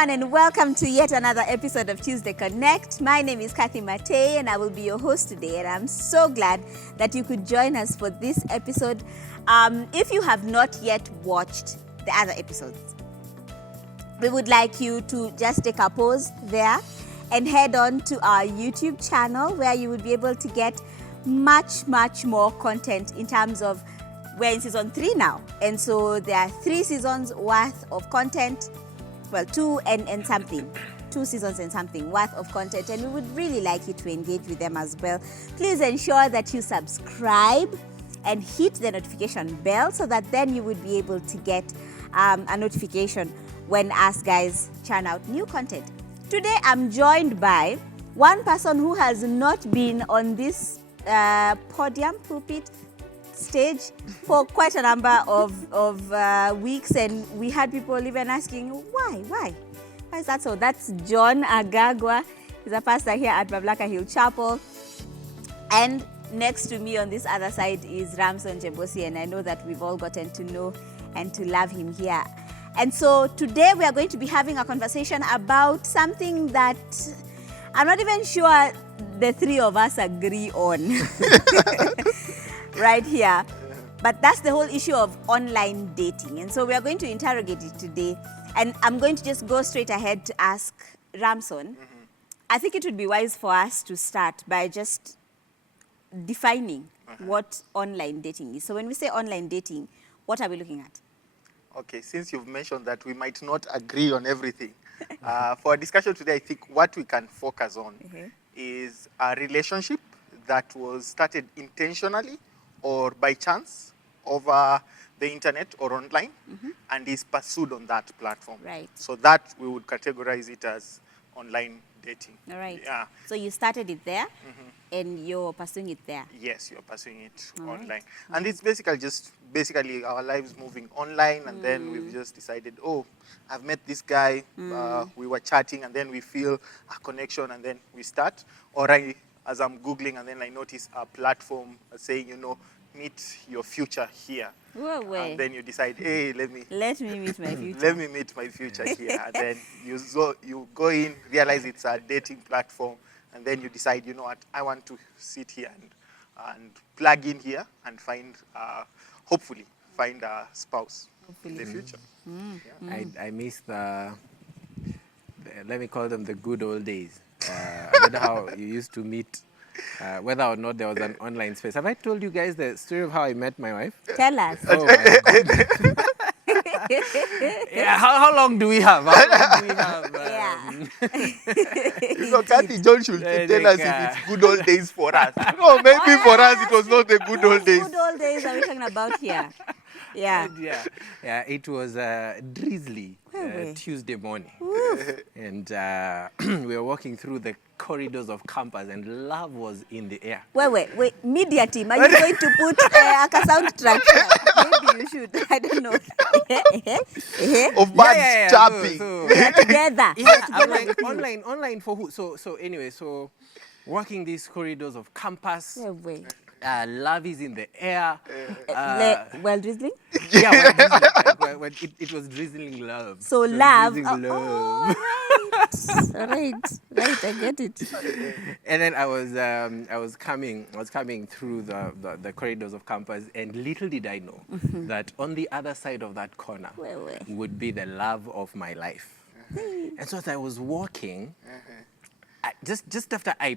everyone, and welcome to yet another episode of Tuesday Connect. My name is Kathy Mate, and I will be your host today. And I'm so glad that you could join us for this episode. If you have not yet watched the other episodes, we would like you to just take a pause there and head on to our YouTube channel, where you will be able to get much more content in terms of, we're in season 3 now. And so there are 3 seasons worth of content. Well, 2 seasons and something worth of content, and we would really like you to engage with them as well. Please ensure that you subscribe and hit the notification bell so that then you would be able to get a notification when us guys churn out new content. Today I'm joined by one person who has not been on this pulpit stage for quite a number of weeks, and we had people even asking, why is that so? That's John Agagwa. He's a pastor here at Bablaka Hill Chapel, and next to me on this other side is Ramson Jebosi, and I know that we've all gotten to know and to love him here. And so today we are going to be having a conversation about something that I'm not even sure the 3 of us agree on. Right here. But that's the whole issue of online dating. And so we are going to interrogate it today. And I'm going to just go straight ahead to ask Ramson. I think it would be wise for us to start by just defining what online dating is. So when we say online dating, what are we looking at? Okay, since you've mentioned that we might not agree on everything, for our discussion today, I think what we can focus on is a relationship that was started intentionally or by chance over the internet or online, and is pursued on that platform. Right. So that we would categorize it as online dating. All right. Yeah. So you started it there, and you're pursuing it there. Yes, you're pursuing it online. And it's basically our lives moving online, and then we've just decided, I've met this guy, we were chatting, and then we feel a connection, and then we start. Or as I'm Googling, and then I notice a platform saying, meet your future here. And then you decide, hey, let me meet my future. Let me meet my future here. And then you go in, realize it's a dating platform, and then you decide, you know what, I want to sit here and plug in here and hopefully find a spouse in the future. I miss let me call them the good old days. I don't know how you used to meet, whether or not there was an online space. Have I told you guys the story of how I met my wife? Tell us. Oh my God. Yeah, how long do we have? Kathy John should tell us if it's good old days for us. No, maybe for us it was not the good old days. Good old days are we talking about here? Yeah. It was drizzly Tuesday morning. And we were walking through the corridors of campus, and love was in the air. Wait. Media team, are you going to put a soundtrack? Maybe you should. I don't know. Of birds chirping. Together. I'm like, online for who? So anyway, walking these corridors of campus. Love is in the air. Well, drizzling? Yeah, well, it was drizzling love. So love. Love. All right, I get it. And then I was coming through the corridors of campus, and little did I know that on the other side of that corner would be the love of my life. And so as I was walking, just after I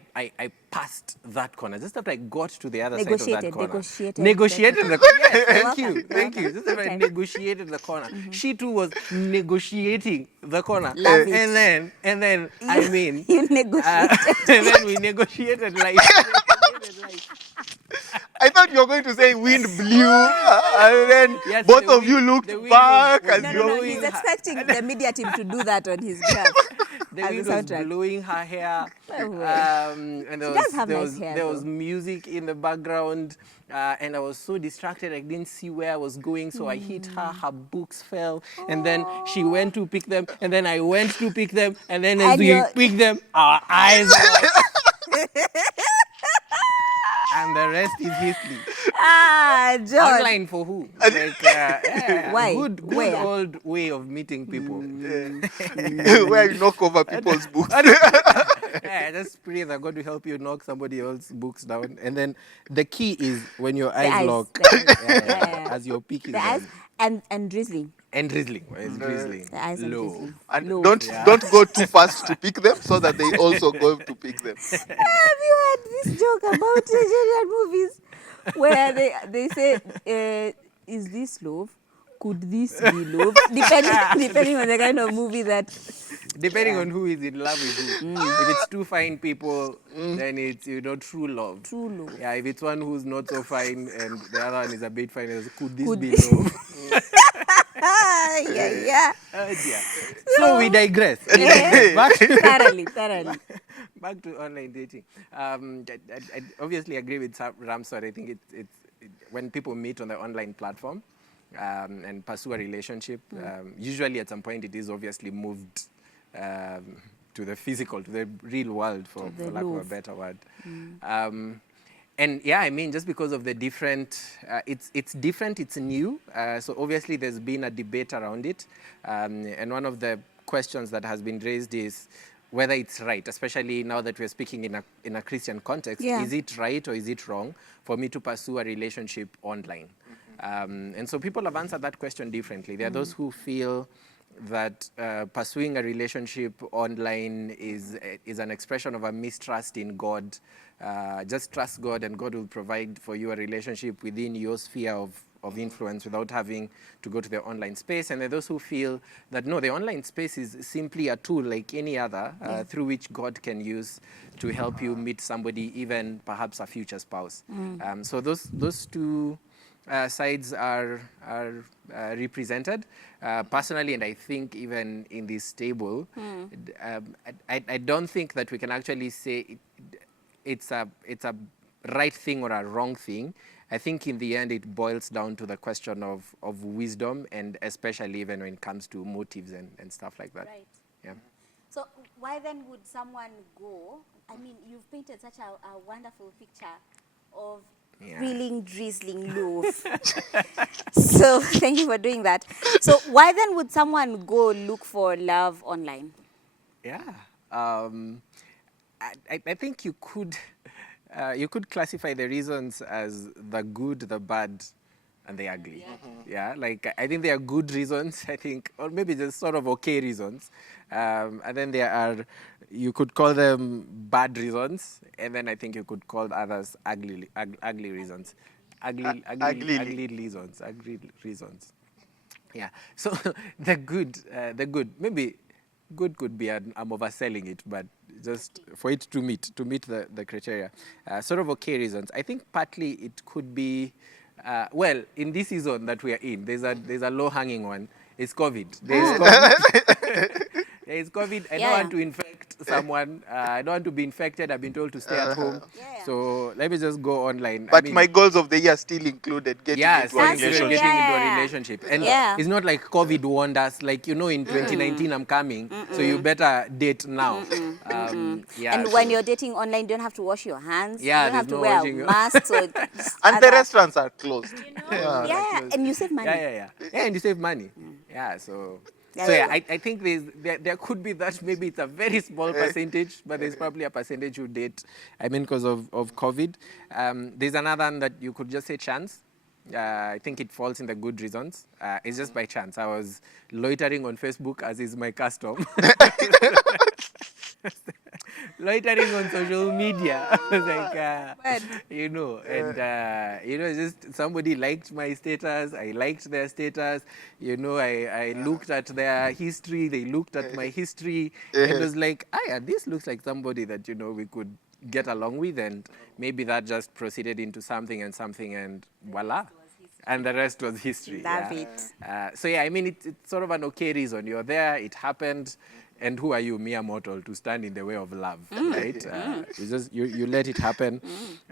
passed that corner, just after I got to the other side of that corner. Negotiated the corner. Yes, thank you. Just after I negotiated the corner. She too was negotiating the corner. Love it. And then I mean, you negotiated. And then we negotiated like. I thought you were going to say wind blew, and then both of you looked back. No, he's expecting the media team to do that on his graph. The wind was blowing her hair, and there was music in the background, and I was so distracted I didn't see where I was going, so I hit her books fell, and then she went to pick them, and then I went to pick them, and then as we picked them, our eyes and the rest is history. John. Online for who? Like, Why? Good Where? old way of meeting people. Where you knock over people's books. Yeah, just pray that God will help you knock somebody else's books down. And then the key is when your The eyes lock, as your peak is The eyes on. and drizzling. And drizzling. It's drizzling. The eyes and Low. drizzling. And Low. don't go too fast to pick them so that they also go to pick them. Have you heard this joke about Nigerian movies where they say, is this love? Could this be love? Depending on the kind of movie that. Depending on who is in love with who. If it's two fine people, then it's, true love. True love. Yeah, if it's one who's not so fine and the other one is a bit fine, could this be this- love? Yeah. Oh dear. So we digress. Thoroughly. Back to online dating. I obviously agree with Ramsod. I think it's when people meet on the online platform and pursue a relationship, usually at some point it is obviously moved to the physical, to the real world, for lack of a better word. And yeah, I mean, just because of the different, it's different, it's new. So obviously there's been a debate around it. And one of the questions that has been raised is whether it's right, especially now that we're speaking in a Christian context. Yeah. Is it right or is it wrong for me to pursue a relationship online? And so people have answered that question differently. There are those who feel that pursuing a relationship online is an expression of a mistrust in God. Just trust God and God will provide for you a relationship within your sphere of influence without having to go to the online space. And there are those who feel that no, the online space is simply a tool like any other through which God can use to help you meet somebody, even perhaps a future spouse. So those two sides are represented. Personally, and I think even in this table, I don't think that we can actually say it's a right thing or a wrong thing. I think in the end it boils down to the question of wisdom, and especially even when it comes to motives and stuff like that. Right. Yeah. So why then would someone go? I mean, you've painted such a wonderful picture of thrilling, drizzling love. So thank you for doing that. So why then would someone go look for love online? Yeah. I think you could classify the reasons as the good, the bad, and the ugly. Yeah, like I think there are good reasons, I think, or maybe just sort of okay reasons. And then there are, you could call them bad reasons, and then I think you could call others ugly reasons. Ugly reasons. Yeah. So the good, maybe good could be, I'm overselling it, but just for it to meet the criteria. Sort of okay reasons. I think partly it could be, well, in this season that we are in, there's a low-hanging one. It's COVID. There's COVID. There is COVID. I don't want to infect someone. I don't want to be infected. I've been told to stay at home. So let me just go online. But my goals of the year still included getting into a relationship. Getting into a relationship. And it's not like COVID warned us, like, in 2019 I'm coming, so you better date now. And when you're dating online, you don't have to wash your hands. Yeah, you don't have to no wear washing. a mask. So and the restaurants are closed. And you save money. Yeah, and you save money. Yeah, so I think there could be that. Maybe it's a very small percentage, but there's probably a percentage who date, because of COVID. There's another one that you could just say chance. I think it falls in the good reasons. It's just by chance. I was loitering on Facebook, as is my custom. Loitering on social media. I was like, just somebody liked my status. I liked their status. I looked at their history. They looked at my history. It was like, this looks like somebody that, we could get along with. And maybe that just proceeded into something, and voila. And the rest was history. Love it. So it's sort of an okay reason. You're there, it happened. And who are you, mere mortal, to stand in the way of love, right? You let it happen.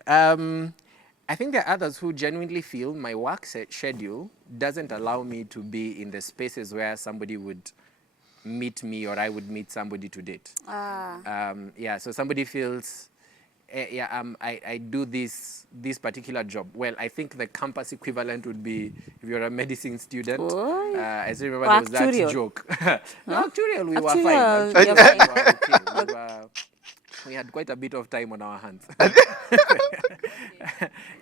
I think there are others who genuinely feel my work schedule doesn't allow me to be in the spaces where somebody would meet me or I would meet somebody to date. So somebody feels I do this particular job. Well, I think the campus equivalent would be if you're a medicine student. I still remember there was that joke. No, actuarial, we were fine. You're fine. We were okay. We had quite a bit of time on our hands.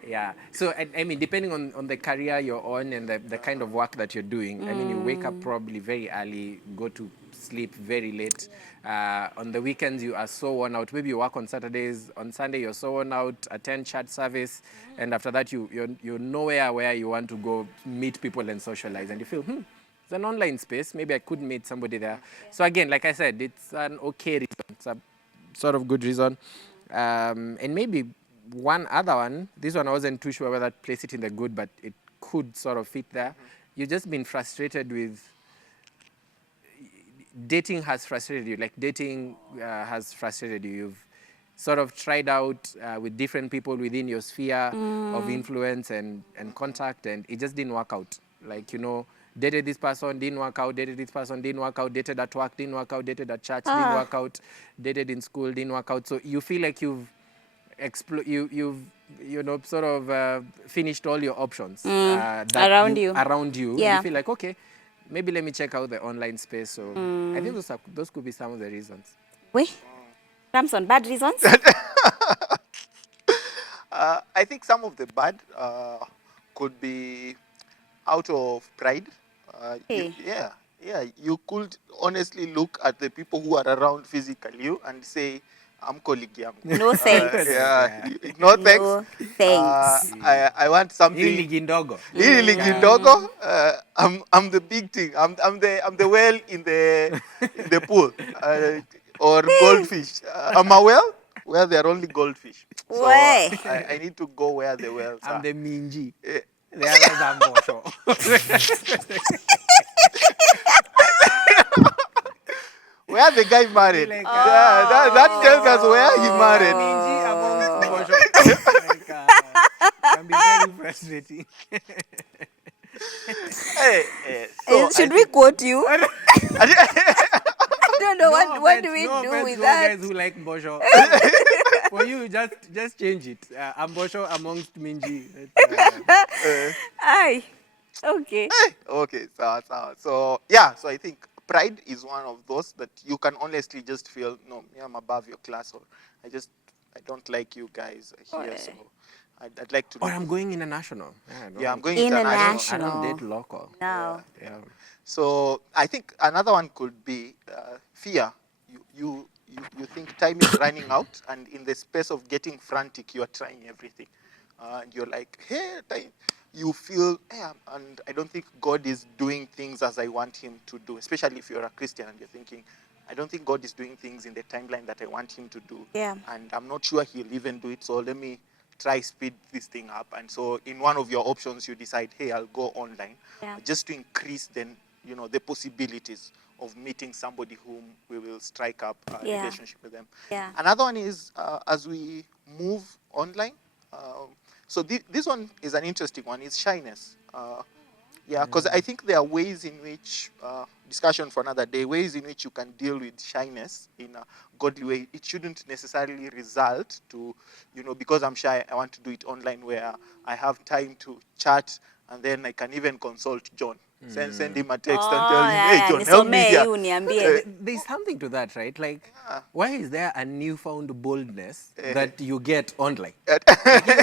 Yeah. So, I mean, depending on the career you're on and the kind of work that you're doing, I mean, you wake up probably very early, go to sleep very late. On the weekends, you are so worn out. Maybe you work on Saturdays. On Sunday, you're so worn out, attend church service. And after that, you're nowhere where you want to go meet people and socialize. And you feel, it's an online space. Maybe I could meet somebody there. So again, like I said, it's an okay reason. It's a sort of good reason. And maybe one other one, this one I wasn't too sure whether to place it in the good, but it could sort of fit there. You've just been frustrated with, dating has frustrated you, like dating has frustrated you. You've sort of tried out with different people within your sphere of influence and contact, and it just didn't work out. Like, dated this person, didn't work out, dated this person, didn't work out, dated at work, didn't work out, dated at church, didn't work out, dated in school, didn't work out. So you feel like you've sort of finished all your options around you. Yeah. You feel like, okay, maybe let me check out the online space. So I think those could be some of the reasons. Wait, Ramson, bad reasons? I think some of the bad could be out of pride. You could honestly look at the people who are around physically and say, I'm colleague yangu. No thanks. No thanks. No thanks. I want something. Hili ligi ndogo. I'm the big thing. I'm the whale in the pool, or goldfish. I'm a whale where there are only goldfish. So I need to go where the whales are. I'm the minji. The others are mbosho. Where the guy married. That tells us where he married. Minji amongst mbosho. Can be very frustrating. Should we quote you? I don't know what do we do with that? Guys who like mbosho. For you, just change it. Mbosho amongst minji. Aye. Okay. Okay. So I think pride is one of those that you can honestly just feel, no, I'm above your class, or I don't like you guys here, so I'd like to. Or I'm going international. I'm going international. I don't date local. No. Yeah. So I think another one could be fear. You think time is running out, and in the space of getting frantic, you are trying everything. And you're like, hey, time. You feel, and I don't think God is doing things as I want him to do, especially if you're a Christian and you're thinking, I don't think God is doing things in the timeline that I want him to do. Yeah. And I'm not sure he'll even do it, so let me try speed this thing up. And so in one of your options, you decide, hey, I'll go online, just to increase then, the possibilities of meeting somebody whom we will strike up a relationship with them. Yeah. Another one is as we move online, so this one is an interesting one, is shyness. Because I think there are ways in which, discussion for another day, ways in which you can deal with shyness in a godly way. It shouldn't necessarily result to, because I'm shy, I want to do it online, where I have time to chat and then I can even consult John. Send him a text and tell him, hey, John, help me here. There's something to that, right? Like, why is there a newfound boldness that you get online? Like,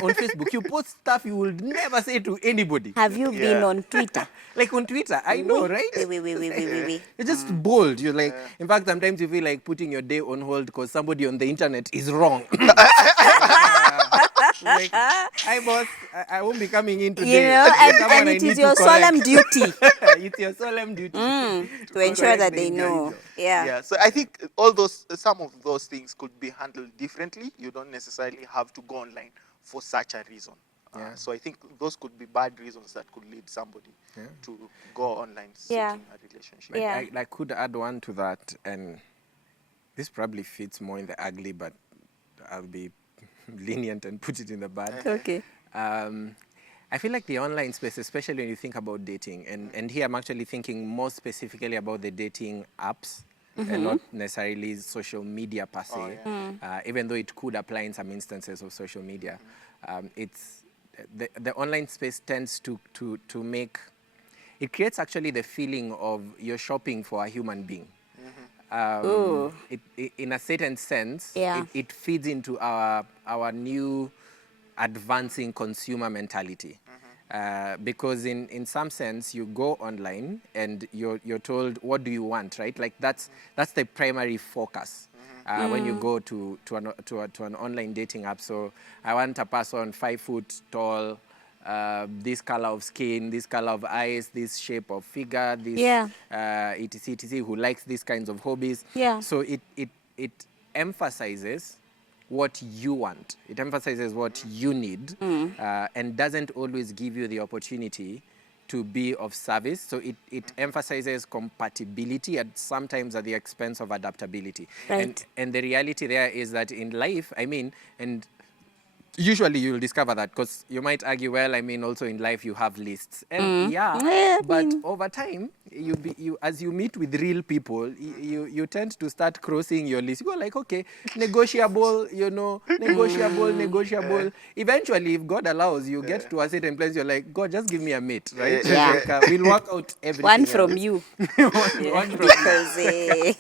on Facebook, you post stuff you would never say to anybody. Have you been on Twitter? Like on Twitter, I know, right? Wait. You're just bold. You're like, in fact, sometimes you feel like putting your day on hold because somebody on the internet is wrong. Like, hi boss, I won't be coming in today. And it is your solemn duty. It's your solemn duty to ensure that they know. Yeah. So I think some of those things could be handled differently. You don't necessarily have to go online for such a reason. So I think those could be bad reasons that could lead somebody to go online seeking a relationship. I could add one to that, and this probably fits more in the ugly, but I'll be lenient and put it in the bad. Okay. I feel like the online space, especially when you think about dating, and here I'm actually thinking more specifically about the dating apps, and not necessarily social media per se. Oh, yeah. Even though it could apply in some instances of social media, it's the online space tends to make it creates actually the feeling of you're shopping for a human being. In a certain sense, Yeah. it feeds into our new advancing consumer mentality. Because in some sense, you go online and you're told, what do you want, right? Like that's the primary focus when you go to an online dating app. So I want a person 5 foot tall, this color of skin, this color of eyes, this shape of figure, this etc, who likes these kinds of hobbies. Yeah. So it emphasizes what you want. It emphasizes what you need, and doesn't always give you the opportunity to be of service. So it emphasizes compatibility and sometimes at the expense of adaptability. Right. And the reality there is that in life, and usually you'll discover that because you might argue, well, also in life you have lists, and but over time, as you meet with real people, you tend to start crossing your list. You go like, okay, negotiable, negotiable. Eventually, if God allows, you get to a certain place. You're like, God, just give me a mate, right? Yeah. Like, we'll work out everything. One from else. you. One from Because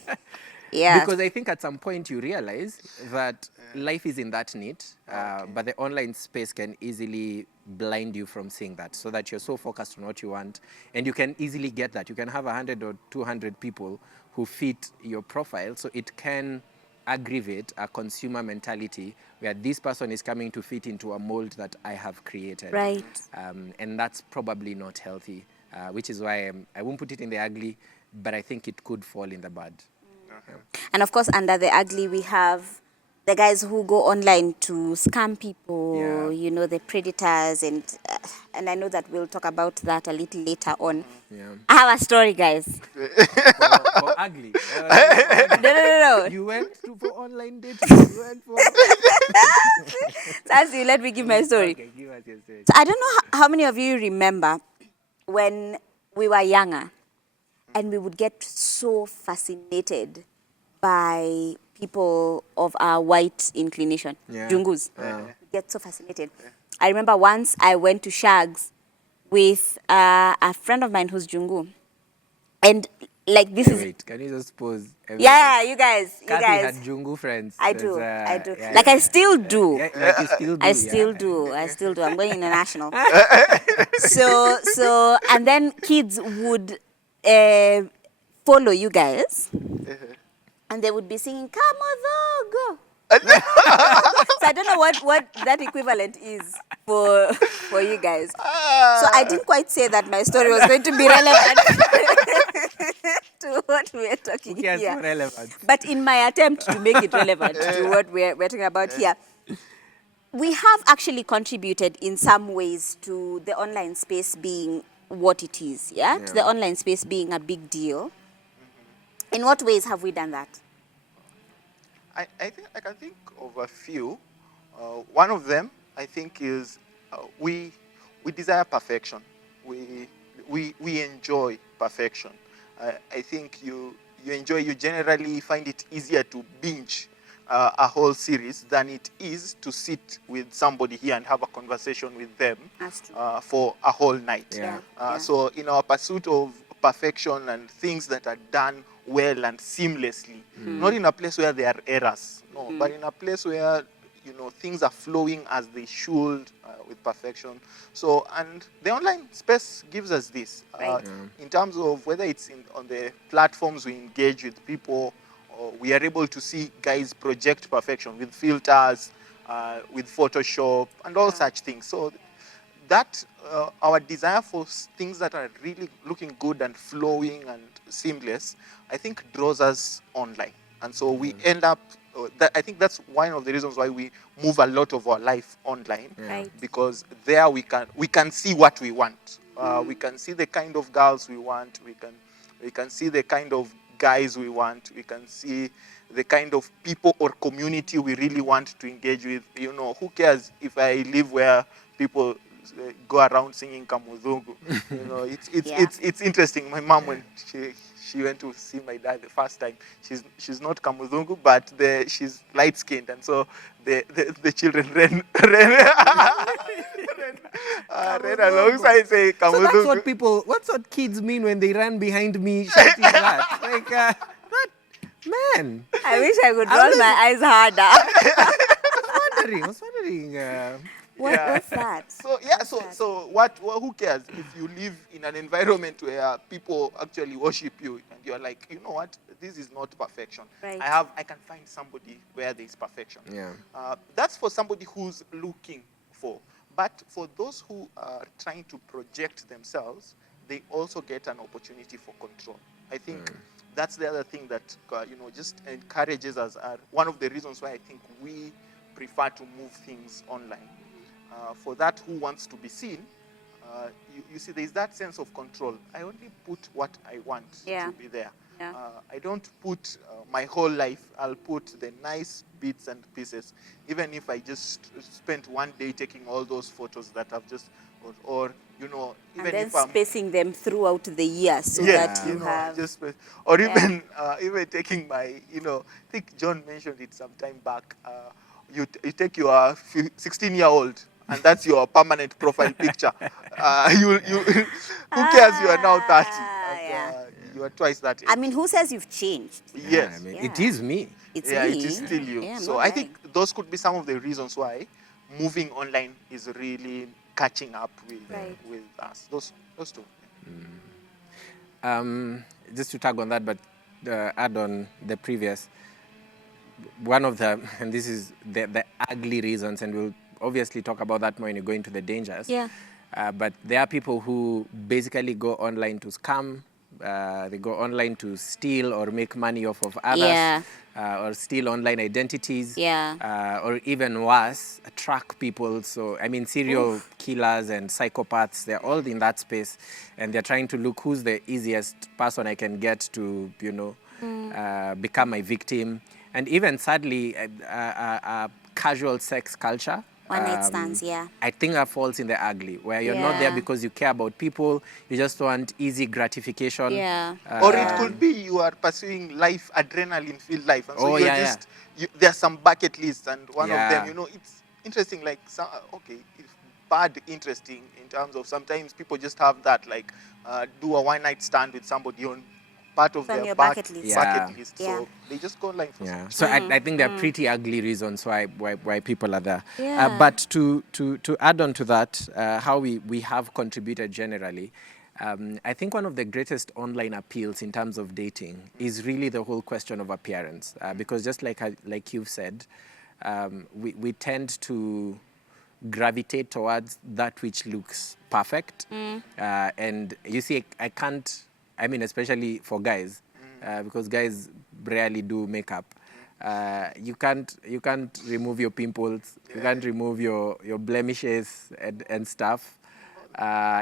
because I think at some point you realize that life isn't that neat, but the online space can easily blind you from seeing that, so that you're so focused on what you want, and you can easily get that. You can have 100 or 200 people who fit your profile, so it can aggravate a consumer mentality where this person is coming to fit into a mold that I have created. Right. And that's probably not healthy, which is why I won't put it in the ugly, but I think it could fall in the bad. And of course, under the ugly, we have the guys who go online to scam people, the predators, and I know that we'll talk about that a little later on. Yeah. I have a story, guys. For ugly. No. You went for online dating. You went for... Sansi, let me give my story. Okay, give us your story. So I don't know how many of you remember when we were younger and we would get so fascinated by people of our white inclination, Jungus. Get so fascinated. I remember once I went to Shags with a friend of mine who's Jungu. And like this is... Wait, can you just pause? Yeah, you guys. Kathy had Jungu friends. I do. Yeah, like I still do. like you still do. I still do. I'm going international. So and then kids would follow you guys. And they would be singing, "Kamodogo." So I don't know what that equivalent is for you guys. So I didn't quite say that my story was going to be relevant to what we're talking Yes, here. relevant. But in my attempt to make it relevant to what we're talking about here, we have actually contributed in some ways to the online space being what it is, to the online space being a big deal. In what ways have we done that? I think I can think of a few. One of them, I think, is we desire perfection. We enjoy perfection. I think you generally find it easier to binge a whole series than it is to sit with somebody here and have a conversation with them for a whole night. So in our pursuit of perfection and things that are done well and seamlessly, not in a place where there are errors, but in a place where things are flowing as they should with perfection. So, and the online space gives us this in terms of whether it's on the platforms we engage with people, or we are able to see guys project perfection with filters, with Photoshop and all such things. So that our desire for things that are really looking good and flowing and seamless, I think draws us online. And so we end up, I think that's one of the reasons why we move a lot of our life online, because there we can see what we want. We can see the kind of girls we want. We can see the kind of guys we want. We can see the kind of people or community we really want to engage with. Who cares if I live where people go around singing Kamudhungu. You know, it's interesting. My mom, when she went to see my dad the first time, she's not Kamudhungu, but she's light skinned, and so the children ran alongside say Kamudhungu. So that's what what's what kids mean when they run behind me shouting that? Like, what? Man. I wish I could roll my eyes harder. I was wondering. What's that? So who cares if you live in an environment where people actually worship you and you're like, you know what, this is not perfection. Right. I can find somebody where there is perfection. Yeah. That's for somebody who's looking for. But for those who are trying to project themselves, they also get an opportunity for control. I think that's the other thing that just encourages us. One of the reasons why I think we prefer to move things online. For that who wants to be seen, you see, there's that sense of control. I only put what I want to be there. Yeah. I don't put my whole life. I'll put the nice bits and pieces. Even if I just spent one day taking all those photos that I've just got, or even and then if I'm spacing them throughout the year so that you have. Or even taking my, I think John mentioned it some time back. You take your 16-year-old. And that's your permanent profile picture. Who cares? You are now 30. You are twice that age. I mean, who says you've changed? Yes. It is me. It's me. me. It is still you. Yeah, so I think those could be some of the reasons why moving online is really catching up with us. Those two. Just to tag on that, but add on the previous, one of the, and this is the ugly reasons, and we'll obviously talk about that more when you go into the dangers. Yeah. But there are people who basically go online to scam. They go online to steal or make money off of others. Or steal online identities. Or even worse, track people. So, I mean, serial killers and psychopaths, they're all in that space. And they're trying to look who's the easiest person I can get to, become my victim. And even, sadly, casual sex culture. One-night stands, I think that falls in the ugly, where you're not there because you care about people, you just want easy gratification. Or it could be you are pursuing life, adrenaline-filled life. And so there's some bucket lists, and one of them, it's interesting, like, it's bad interesting in terms of sometimes people just have that, like, do a one-night stand with somebody on part of their bucket list. So they just go online for some. So I think there are pretty ugly reasons why people are there. But to add on to that, how we have contributed generally, I think one of the greatest online appeals in terms of dating is really the whole question of appearance. Because just like you've said, we tend to gravitate towards that which looks perfect. And you see, especially for guys, because guys rarely do makeup. You can't remove your pimples. You can't remove your blemishes and stuff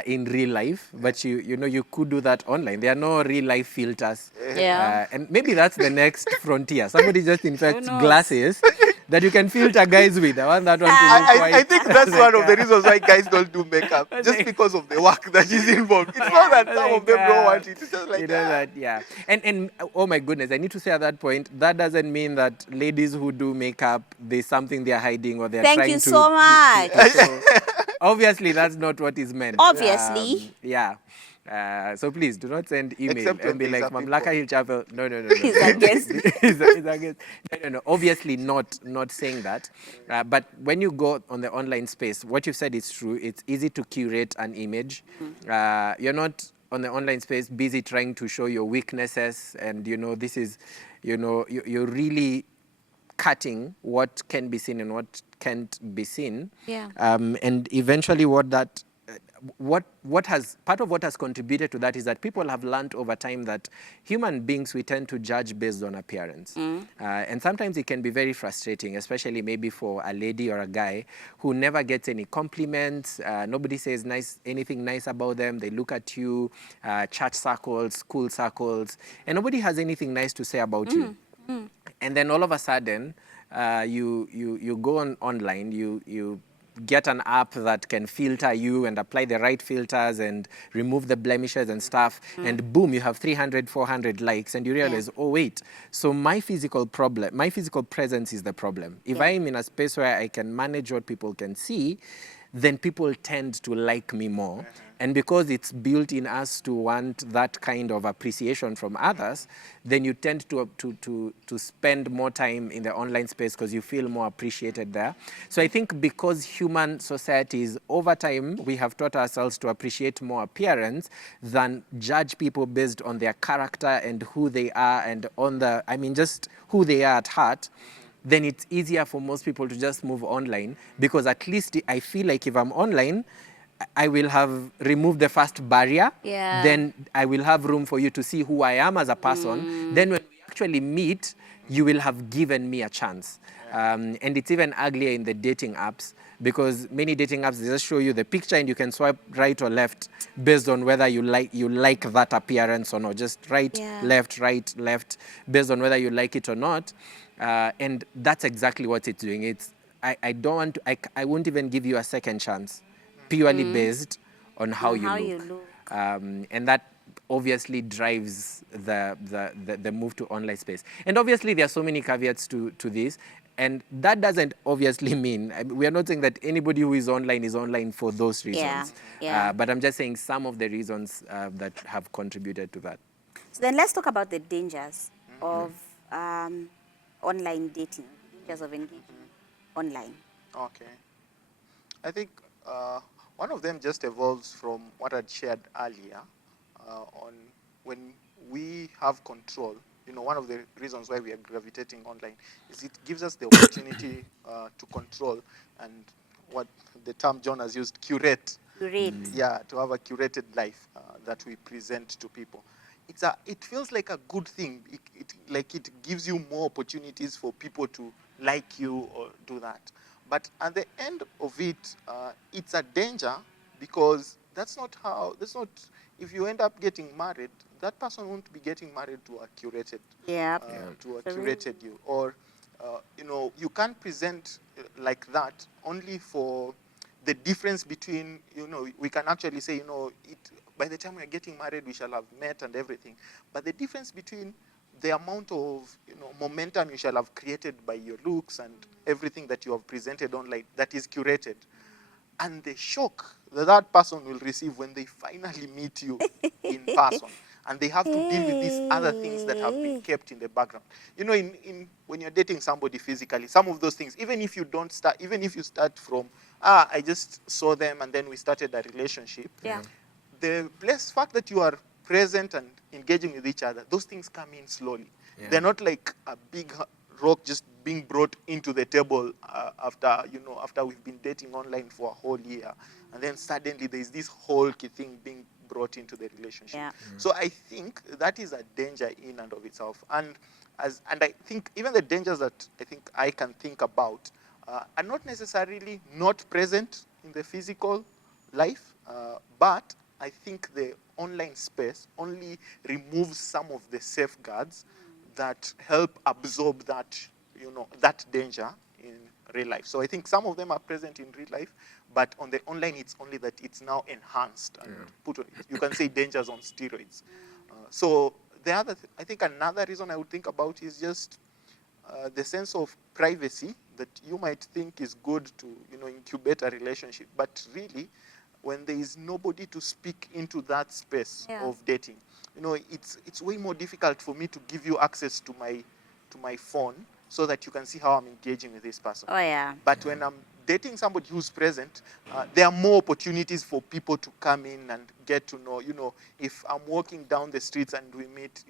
in real life. But you could do that online. There are no real life filters. And maybe that's the next frontier. Somebody just infects glasses that you can filter guys with. I want that one to look white. I think that's one of the reasons why guys don't do makeup, just because of the work that is involved. It's not that some of them don't want it. It's just like that. And oh my goodness, I need to say at that point, that doesn't mean that ladies who do makeup, there's something they're hiding or they're trying to... Thank you so much. Obviously, that's not what is meant. Obviously. So please do not send email Except and be like, Mamlaka Hill Chapel. No. He's against me. He's against. No. Obviously not saying that. But when you go on the online space, what you've said is true. It's easy to curate an image. You're not on the online space busy trying to show your weaknesses. And, this is, you're really cutting what can be seen and what can't be seen. And eventually part of what has contributed to that is that people have learned over time that human beings, we tend to judge based on appearance. And sometimes it can be very frustrating, especially maybe for a lady or a guy who never gets any compliments. Nobody says anything nice about them. They look at you, church circles, school circles, and nobody has anything nice to say about you. And then all of a sudden, you go online, you get an app that can filter you and apply the right filters and remove the blemishes and stuff, and boom, you have 300, 400 likes, and you realize, oh wait, so my physical presence is the problem. If I'm in a space where I can manage what people can see, then people tend to like me more. And because it's built in us to want that kind of appreciation from others, then you tend to spend more time in the online space because you feel more appreciated there. So I think because human societies, over time, we have taught ourselves to appreciate more appearance than judge people based on their character and who they are and just who they are at heart, then it's easier for most people to just move online, because at least I feel like if I'm online, I will have removed the first barrier. Then I will have room for you to see who I am as a person. Then when we actually meet, you will have given me a chance. And it's even uglier in the dating apps, because many dating apps, they just show you the picture and you can swipe right or left based on whether you like that appearance or not. Just right, left, based on whether you like it or not. And that's exactly what it's doing. I won't even give you a second chance, purely based on how you look. And that obviously drives the move to online space. And obviously there are so many caveats to this. And that doesn't obviously mean, we are not saying that anybody who is online for those reasons. But I'm just saying some of the reasons that have contributed to that. So then let's talk about the dangers of online dating, dangers of engaging online. Okay. I think one of them just evolves from what I'd shared earlier on when we have control. One of the reasons why we are gravitating online is it gives us the opportunity to control and what the term John has used, curate. Yeah, to have a curated life that we present to people. It feels like a good thing. It gives you more opportunities for people to like you or do that. But at the end of it, it's a danger, because if you end up getting married, that person won't be getting married to a curated, you. Or, you can't present like that only for the difference between, we can actually say, by the time we're getting married, we shall have met and everything. But the difference between the amount of momentum you shall have created by your looks and everything that you have presented online that is curated, and the shock that person will receive when they finally meet you in person, and they have to deal with these other things that have been kept in the background. When you're dating somebody physically, some of those things, even if you start from, I just saw them and then we started a relationship. The fact that you are present and engaging with each other, those things come in slowly. They're not like a big rock just being brought into the table after we've been dating online for a whole year, and then suddenly there's this whole key thing being brought into the relationship. So I think that is a danger in and of itself. And I think even the dangers that I think I can think about are not necessarily not present in the physical life, but I think the online space only removes some of the safeguards that help absorb that, that danger in real life. So I think some of them are present in real life, but on the online, it's only that it's now enhanced and you can say dangers on steroids. So I think another reason I would think about is just the sense of privacy that you might think is good to, incubate a relationship, but really, when there is nobody to speak into that space of dating, it's way more difficult for me to give you access to my phone so that you can see how I'm engaging with this person. But when I'm dating somebody who's present, there are more opportunities for people to come in and get to know. If I'm walking down the streets and we meet,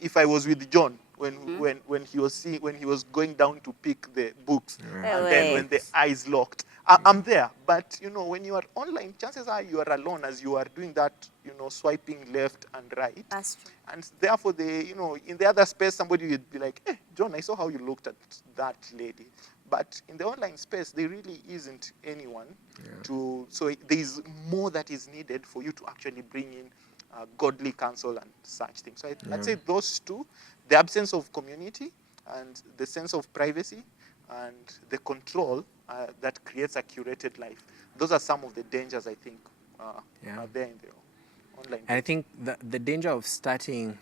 if I was with John when he was going down to pick the books, and then when the eyes locked, I'm there. But when you are online, chances are you are alone as you are doing that, swiping left and right. That's true. And therefore, in the other space, somebody would be like, "Hey, John, I saw how you looked at that lady." But in the online space, there really isn't anyone so there's more that is needed for you to actually bring in godly counsel and such things. So I'd say those two, the absence of community and the sense of privacy, and the control that creates a curated life. Those are some of the dangers, I think, are there in the online dating. And I think the danger of starting,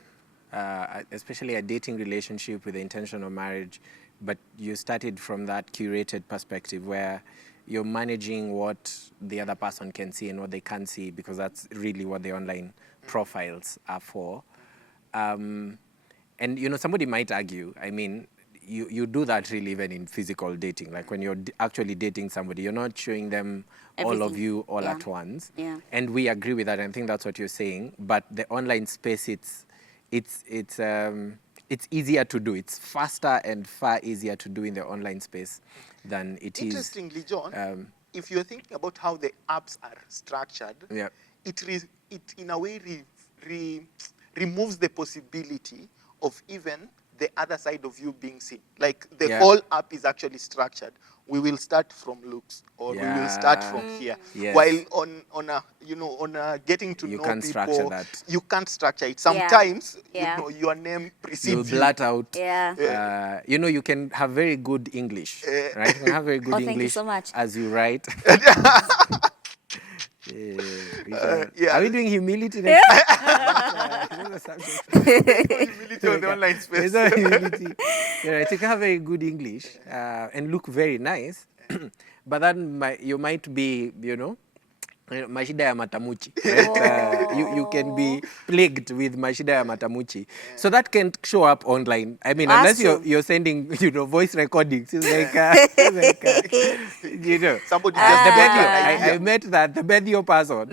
especially a dating relationship with the intention of marriage, but you started from that curated perspective where you're managing what the other person can see and what they can't see, because that's really what the online profiles are for. And, you know, somebody might argue, I mean, you do that really even in physical dating. Like when you're actually dating somebody, you're not showing them all of you all at once. And we agree with that. And I think that's what you're saying. But the online space, it's easier to do. It's faster and far easier to do in the online space than it is. Interestingly, John, if you're thinking about how the apps are structured, it in a way removes the possibility of even the other side of you being seen. Like the whole app is actually structured. We will start from looks, or we will start from here. While on a getting to know people, structure that. You can't structure it. Sometimes you know your name precedes you blurt out. You know, you can have very good English, right? You can have very good English thank you so much. as you write. Are we doing humility next? humility on the online space. Humility. Yeah, so you can have very good English and look very nice, but then you might be, you know, mashida ya matamuchi. Right? You can be plagued with mashida ya matamuchi. So that can show up online. I mean, unless you're sending, you know, voice recordings. It's like, you know, somebody just the Bedio. I met the Bedio person.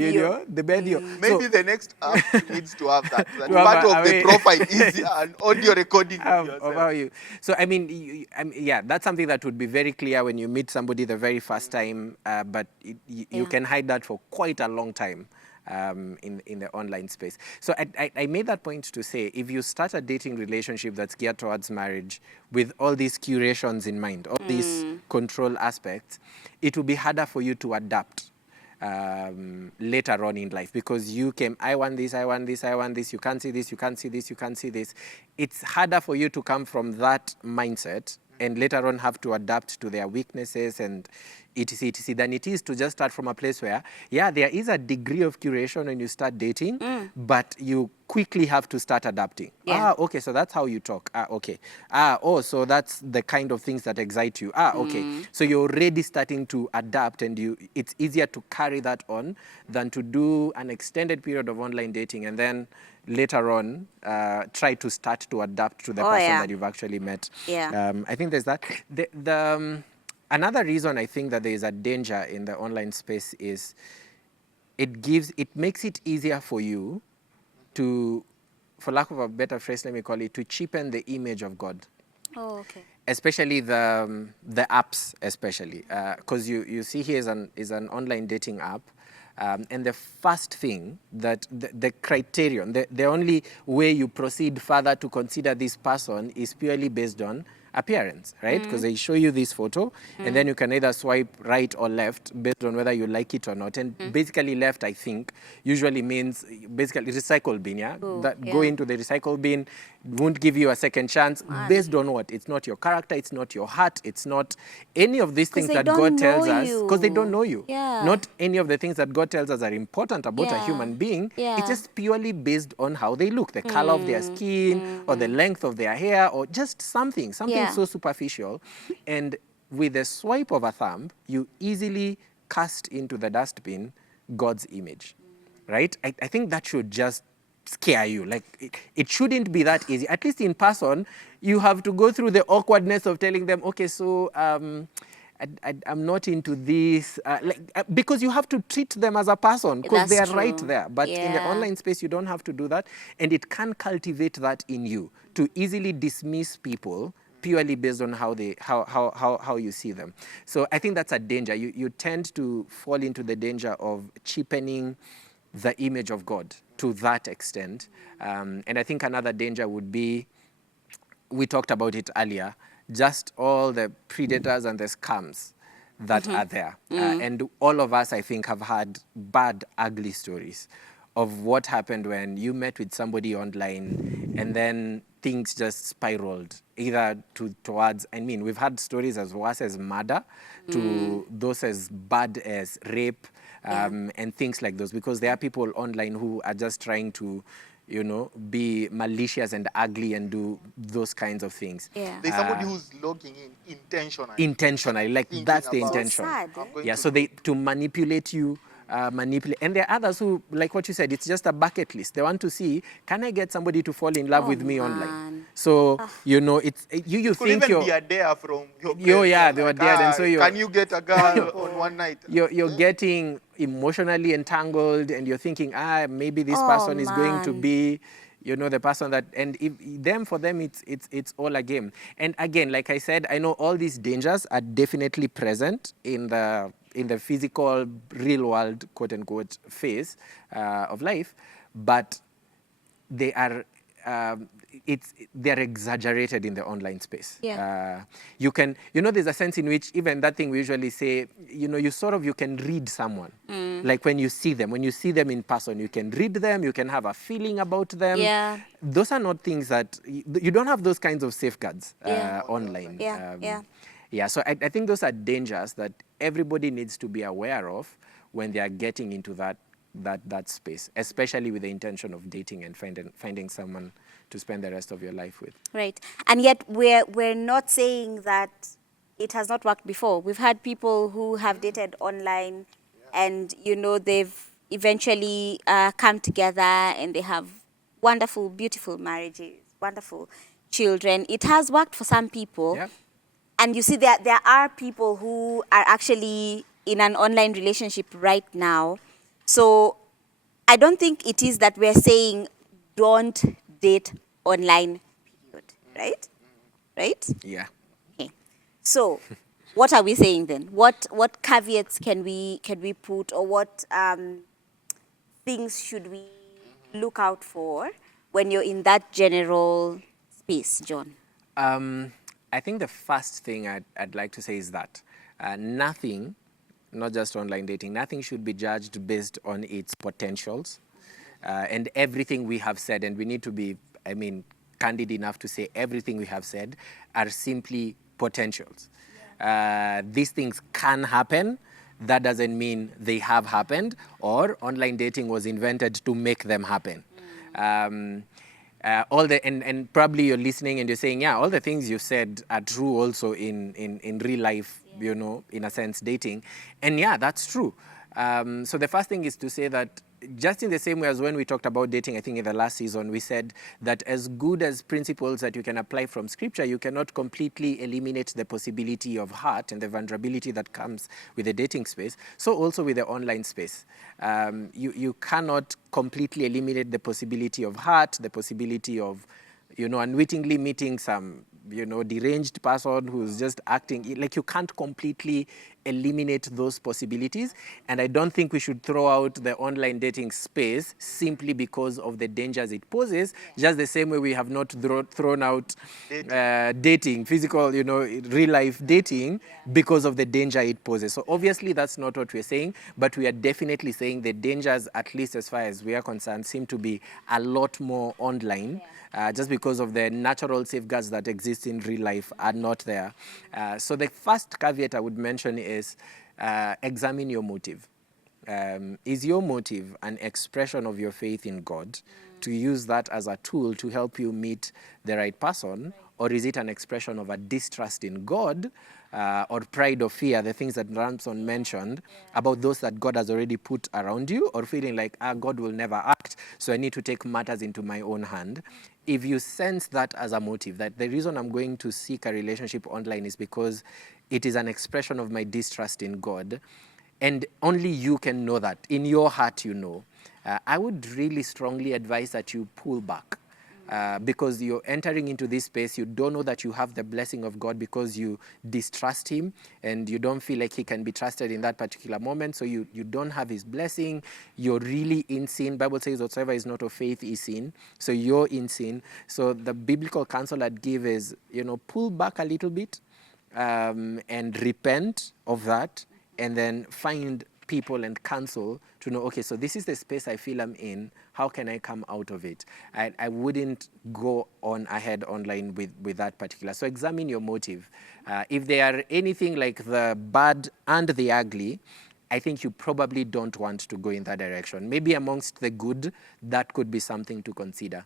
You know, the Bedio. Maybe the next app needs to have that. Part of the profile is an audio recording of yourself. About you. So, I mean, yeah, that's something that would be very clear when you meet somebody the very first time, but you can hide that for quite a long time in the online space. So I made that point to say, if you start a dating relationship that's geared towards marriage with all these curations in mind, all these control aspects, it will be harder for you to adapt later on in life, because I want this, I want this, I want this, you can't see this, you can't see this, you can't see this. It's harder for you to come from that mindset and later on have to adapt to their weaknesses and etc., than it is to just start from a place where, there is a degree of curation when you start dating, but you quickly have to start adapting. Okay, so that's how you talk. Okay. So that's the kind of things that excite you. Okay. So you're already starting to adapt, and it's easier to carry that on than to do an extended period of online dating and then later on try to start to adapt to the person that you've actually met. I think there's that. Another reason I think that there is a danger in the online space is it makes it easier for you to, for lack of a better phrase, let me call it, to cheapen the image of God. Especially the apps, especially, because you see here is an online dating app. And the first thing that the criterion, the only way you proceed further to consider this person is purely based on appearance, right? Because they show you this photo, and then you can either swipe right or left based on whether you like it or not. And basically left, I think, usually means basically recycle bin, go into the recycle bin, won't give you a second chance based on what? It's not your character, it's not your heart, it's not any of these things that God tells us, because they don't know you. Not any of the things that God tells us are important about a human being. It's just purely based on how they look, the color of their skin, or the length of their hair, or just something so superficial. And with a swipe of a thumb, you easily cast into the dustbin God's image, right? I think that should just scare you. Like, it shouldn't be that easy. At least in person, you have to go through the awkwardness of telling them, okay, so I'm not into this, because you have to treat them as a person, because they are right there. But in the online space, you don't have to do that. And it can cultivate that in you, to easily dismiss people purely based on how you see them. So I think that's a danger. You tend to fall into the danger of cheapening the image of God to that extent. And I think another danger would be, we talked about it earlier, just all the predators and the scams that are there. And all of us, I think, have had bad, ugly stories of what happened when you met with somebody online, and then things just spiraled either towards, I mean, we've had stories as worse as murder to those as bad as rape and things like those, because there are people online who are just trying to, be malicious and ugly and do those kinds of things. Yeah. There's somebody who's logging in intentionally. Intentionally, like that's the intention. So sad, Yeah, so they to manipulate you, manipulate. And there are others who, like what you said, it's just a bucket list. They want to see, can I get somebody to fall in love with me online? So, it's you It could think even be a dare from your they were there, and so can you get a girl on one night? You're getting emotionally entangled, and you're thinking, maybe this person is going to be, the person that, and for them, it's all a game. And again, like I said, I know all these dangers are definitely present in the physical, real world, quote unquote, phase of life, but they are they're exaggerated in the online space. Yeah. You can, there's a sense in which even that thing we usually say, you can read someone. Like when you see them in person, you can read them, you can have a feeling about them. Yeah. Those are not things that, you don't have those kinds of safeguards online. Yeah, so I think those are dangers that everybody needs to be aware of when they are getting into that space, especially with the intention of dating and finding someone to spend the rest of your life with. Right. And yet we're not saying that it has not worked before. We've had people who have dated online and, they've eventually come together and they have wonderful, beautiful marriages, wonderful children. It has worked for some people. Yeah. And you see that there are people who are actually in an online relationship right now. So I don't think it is that we're saying don't date online, period. Right? Right? Yeah. Okay. So what are we saying then? What caveats can we put, or what things should we look out for when you're in that general space, John? I think the first thing I'd like to say is that nothing, not just online dating, nothing should be judged based on its potentials. And everything we have said, and we need to be, candid enough to say everything we have said are simply potentials. These things can happen. That doesn't mean they have happened, or online dating was invented to make them happen. And probably you're listening and you're saying, yeah, all the things you said are true also in real life, in a sense, dating. And yeah, that's true. So the first thing is to say that just in the same way as when we talked about dating, I think in the last season, we said that as good as principles that you can apply from scripture, you cannot completely eliminate the possibility of hurt and the vulnerability that comes with the dating space. So also with the online space, you cannot completely eliminate the possibility of hurt, the possibility of, unwittingly meeting some, deranged person who's just acting like you can't completely eliminate those possibilities. And I don't think we should throw out the online dating space simply because of the dangers it poses, just the same way we have not thrown out dating, physical, real life dating because of the danger it poses. So obviously that's not what we're saying, but we are definitely saying the dangers, at least as far as we are concerned, seem to be a lot more online. Just because of the natural safeguards that exist in real life are not there. So the first caveat I would mention is examine your motive. Is your motive an expression of your faith in God to use that as a tool to help you meet the right person? Or is it an expression of a distrust in God or pride or fear, the things that Ramson mentioned about those that God has already put around you, or feeling like, God will never act, so I need to take matters into my own hand? If you sense that as a motive, that the reason I'm going to seek a relationship online is because it is an expression of my distrust in God, and only you can know that, in your heart I would really strongly advise that you pull back. Because you're entering into this space, you don't know that you have the blessing of God because you distrust him and you don't feel like he can be trusted in that particular moment. So you don't have his blessing. You're really in sin. Bible says whatsoever is not of faith is sin. So you're in sin. So the biblical counsel I'd give is, pull back a little bit and repent of that, and then find people and counsel to know, okay, so this is the space I feel I'm in. how can I come out of it? I wouldn't go on ahead online with that particular. So examine your motive. If they are anything like the bad and the ugly, I think you probably don't want to go in that direction. Maybe amongst the good, that could be something to consider.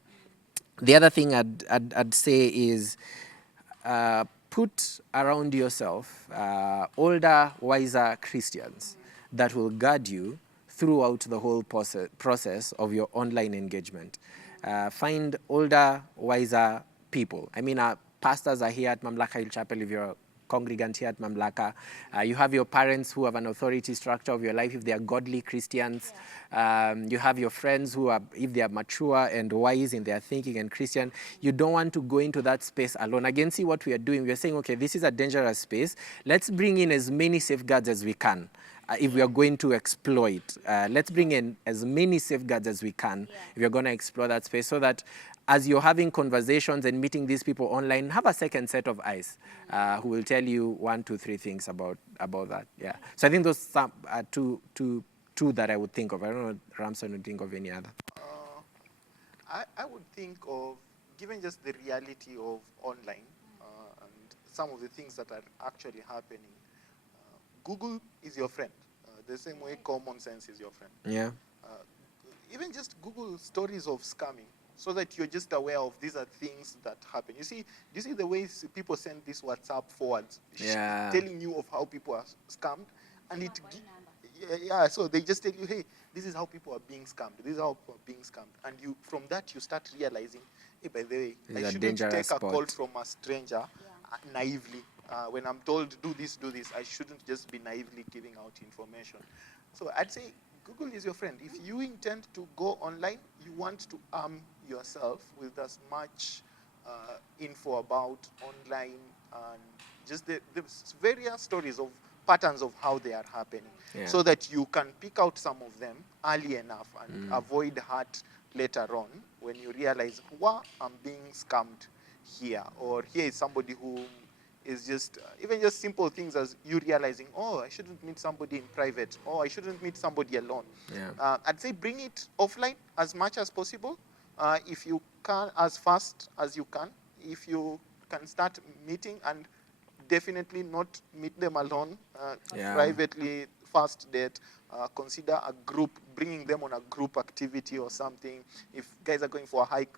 The other thing I'd say is put around yourself older, wiser Christians that will guide you throughout the whole process of your online engagement. Find older, wiser people. I mean, pastors are here at Mamlaka Hill Chapel. If you're congregant here at Mamlaka. You have your parents who have an authority structure of your life if they are godly Christians. You have your friends who are, if they are mature and wise in their thinking and Christian. You don't want to go into that space alone. Again, see what we are doing. We are saying, okay, this is a dangerous space. Let's bring in as many safeguards as we can. If we are going to exploit, let's bring in as many safeguards as we can if you're going to explore that space, so that as you're having conversations and meeting these people online, have a second set of eyes who will tell you 1, 2, 3 things about that. Yeah. So I think those are two that I would think of. I don't know, Ramson would think of any other. I would think of, given just the reality of online and some of the things that are actually happening, Google is your friend. The same way common sense is your friend. Yeah. Even just Google stories of scamming, so that you're just aware of these are things that happen. You see the ways people send these WhatsApp forwards, telling you of how people are scammed, and so they just tell you, hey, this is how people are being scammed. This is how people are being scammed, and you from that you start realizing, hey, by the way, I shouldn't take a call from a stranger naively. When I'm told do this, I shouldn't just be naively giving out information. So I'd say Google is your friend. If you intend to go online, you want to arm yourself with as much info about online and just the various stories of patterns of how they are happening, so that you can pick out some of them early enough and avoid hurt later on when you realize, wow, I'm being scammed here, or here is somebody who is just, even just simple things as you realizing, oh, I shouldn't meet somebody in private, or I shouldn't meet somebody alone. I'd say bring it offline as much as possible. If you can, as fast as you can. If you can start meeting, and definitely not meet them alone, privately, fast date. Consider a group, bringing them on a group activity or something. If guys are going for a hike,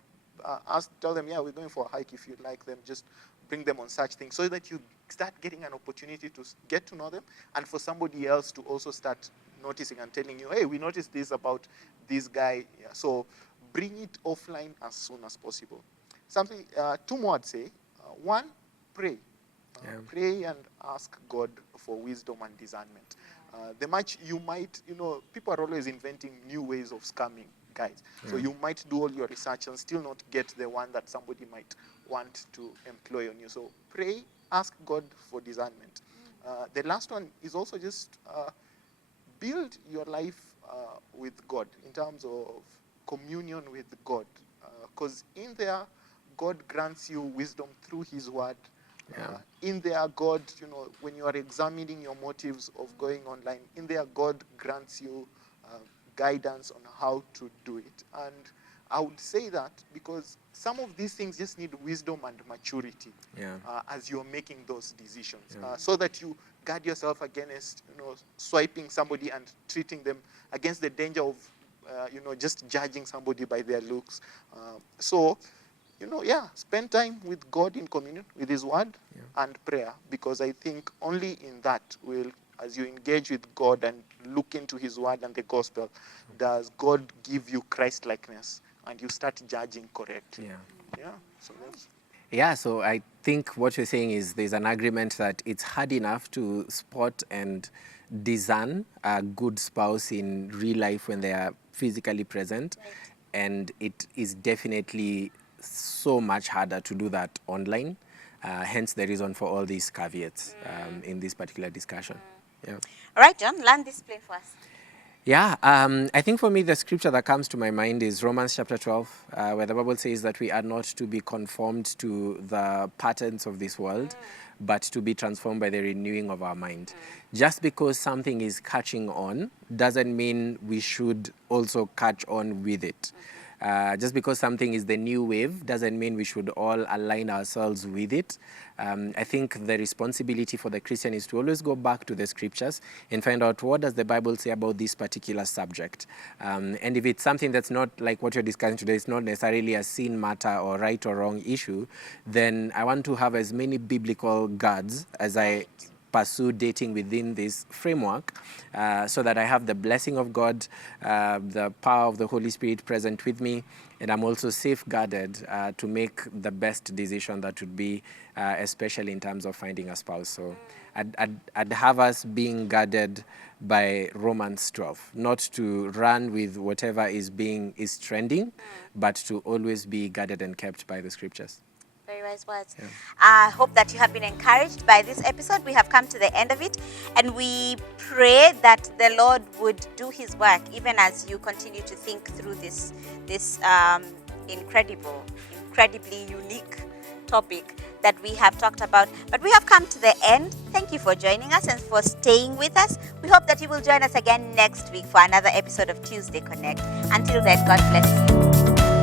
tell them, yeah, we're going for a hike. If you like them, just bring them on such things, so that you start getting an opportunity to get to know them, and for somebody else to also start noticing and telling you, hey, we noticed this about this guy. So bring it offline as soon as possible. Something, 2 more I'd say. 1, pray. Pray and ask God for wisdom and discernment. The much you might, people are always inventing new ways of scamming, guys. So you might do all your research and still not get the one that somebody might want to employ on you. So pray, ask God for discernment. The last one is also just build your life with God in terms of communion with God. Because in there, God grants you wisdom through his word. In there, God, when you are examining your motives of going online, in there, God grants you guidance on how to do it. And I would say that because some of these things just need wisdom and maturity as you're making those decisions, so that you guard yourself against, swiping somebody and treating them, against the danger of, just judging somebody by their looks. Spend time with God in communion, with his word and prayer, because I think only in that will, as you engage with God and look into his word and the gospel, does God give you Christ-likeness and you start judging correctly. So I think what you're saying is there's an agreement that it's hard enough to spot and discern a good spouse in real life when they are physically present, and it is definitely so much harder to do that online. Hence the reason for all these caveats in this particular discussion. All right, John, land this plane for us. Yeah, I think for me, the scripture that comes to my mind is Romans chapter 12, where the Bible says that we are not to be conformed to the patterns of this world, but to be transformed by the renewing of our mind. Just because something is catching on doesn't mean we should also catch on with it. Just because something is the new wave doesn't mean we should all align ourselves with it. I think the responsibility for the Christian is to always go back to the scriptures and find out what does the Bible say about this particular subject. And if it's something that's not like what you're discussing today, it's not necessarily a sin matter or right or wrong issue, then I want to have as many biblical guards as I pursue dating within this framework, so that I have the blessing of God, the power of the Holy Spirit present with me, and I'm also safeguarded to make the best decision that would be, especially in terms of finding a spouse. So I'd have us being guarded by Romans 12, not to run with whatever is trending, but to always be guarded and kept by the scriptures. Very wise words. Yeah. I hope that you have been encouraged by this episode. We have come to the end of it, and we pray that the Lord would do His work even as you continue to think through this incredibly unique topic that we have talked about. But we have come to the end. Thank you for joining us and for staying with us. We hope that you will join us again next week for another episode of Tuesday Connect. Until then, God bless you.